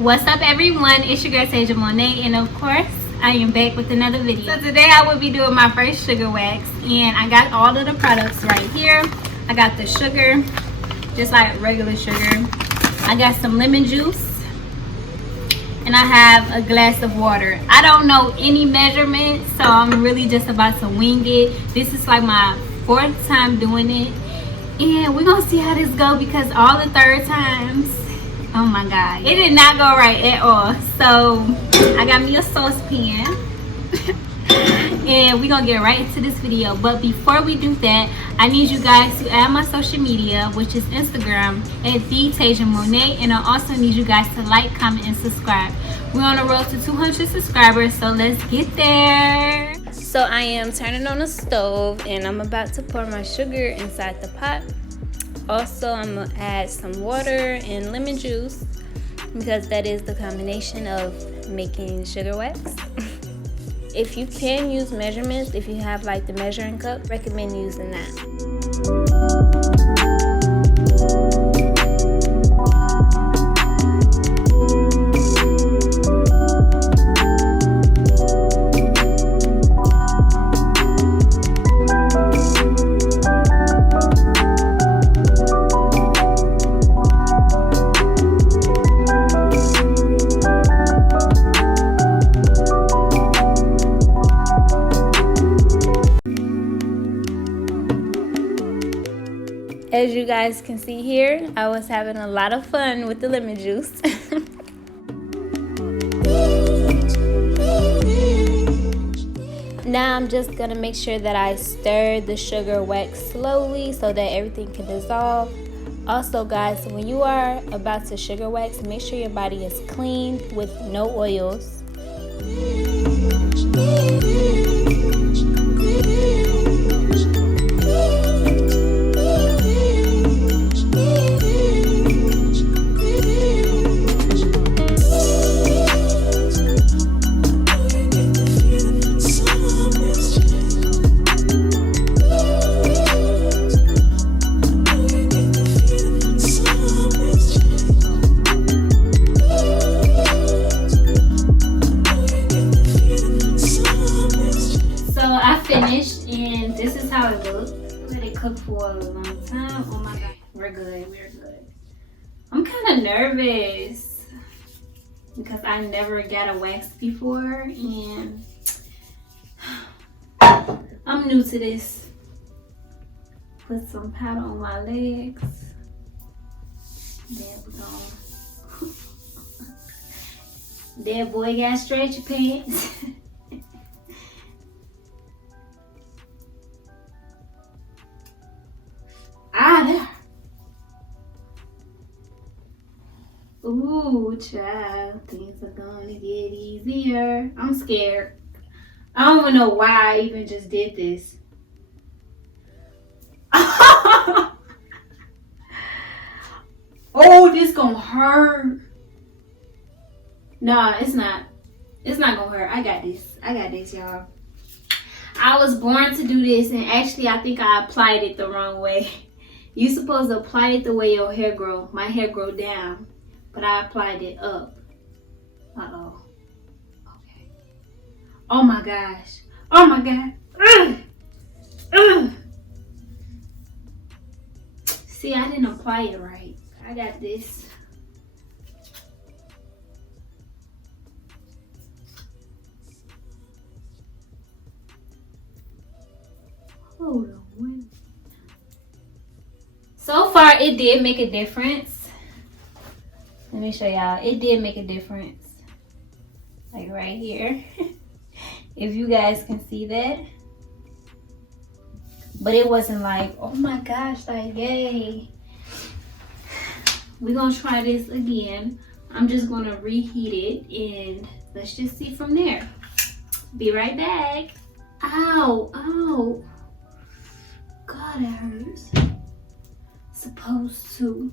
What's up, everyone? It's your girl Tasia Monet, and of course I am back with another video. So today I will be doing my first sugar wax, and I got all of the products right here. I got the sugar, just like regular sugar. I got some lemon juice, and I have a glass of water. I don't know any measurements, so I'm really just about to wing it. This is like my 4th time doing it, and we're gonna see how this go, because all the 3rd times, oh my god, it did not go right at all. So I got me a saucepan and we're gonna get right into this video. But before we do that, I need you guys to add my social media, which is Instagram at @TasiaMonet, and I also need you guys to like, comment, and subscribe. We're on the road to 200 subscribers, so let's get there. So I am turning on the stove and I'm about to pour my sugar inside the pot. Also, I'm gonna add some water and lemon juice, because that is the combination of making sugar wax. If you can use measurements, if you have like the measuring cup, recommend using that. As you guys can see here, I was having a lot of fun with the lemon juice. Now I'm just gonna make sure that I stir the sugar wax slowly so that everything can dissolve. Also guys, when you are about to sugar wax, make sure your body is clean with no oils. Finished, and this is how it looks. Let it cook for a long time. Oh my god, we're good. I'm kind of nervous because I never got a wax before, and I'm new to this. Put some powder on my legs. There we go. That boy got stretchy pants. Ooh, child, things are gonna get easier. I'm scared. I don't even know why I even just did this. Oh, this gonna hurt. Nah, it's not. It's not gonna hurt. I got this, y'all. I was born to do this, and actually I think I applied it the wrong way. You're supposed to apply it the way your hair grow. My hair grow down, but I applied it up. Uh-oh. Okay. Oh my gosh. Oh my god. Ugh. Ugh. See, I didn't apply it right. I got this. Hold on. So far, it did make a difference. Let me show y'all. It did make a difference. Like right here. If you guys can see that. But it wasn't like, oh my gosh, like, yay. We're going to try this again. I'm just going to reheat it, and let's just see from there. Be right back. Ow, ow. God, that hurts. Supposed to.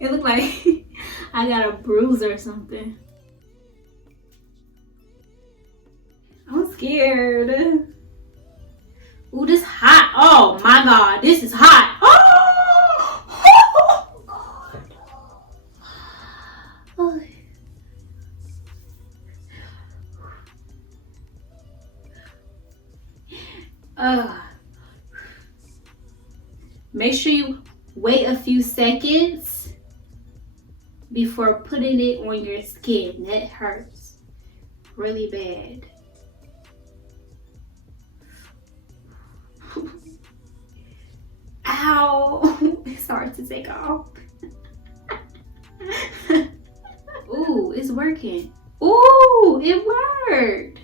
It looked like I got a bruise or something. I'm scared. Ooh, this hot. Oh my God, this is hot. Oh. Make sure you wait a few seconds before putting it on your skin. That hurts really bad. Ow! It's hard to take off. Ooh, it's working. Ooh, it worked.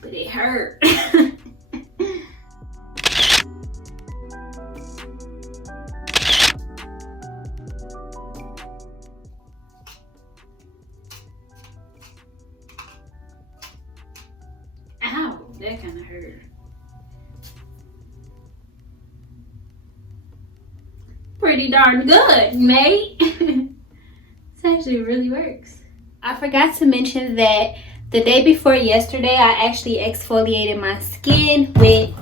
But it hurt. Ow, that kind of hurt. Pretty darn good, mate. This actually really works. I forgot to mention that the day before yesterday, I actually exfoliated my skin with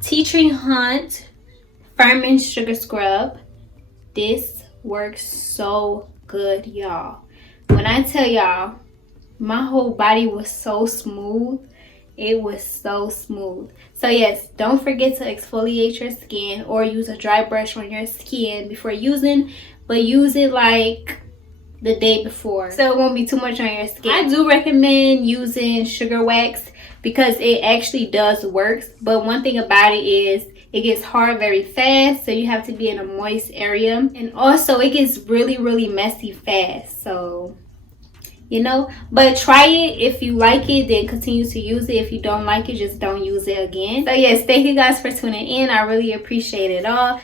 Tea Tree Hunt Firming Sugar Scrub. This works so good, y'all. When I tell y'all, my whole body was so smooth. It was so smooth. So yes, don't forget to exfoliate your skin or use a dry brush on your skin before using, but use it like the day before so it won't be too much on your skin. I do recommend using sugar wax because it actually does work, but one thing about it is it gets hard very fast, so you have to be in a moist area, and also it gets really messy fast. So you know, but try it. If you like it, then continue to use it. If you don't like it, just don't use it again. So yes, thank you guys for tuning in. I really appreciate it all.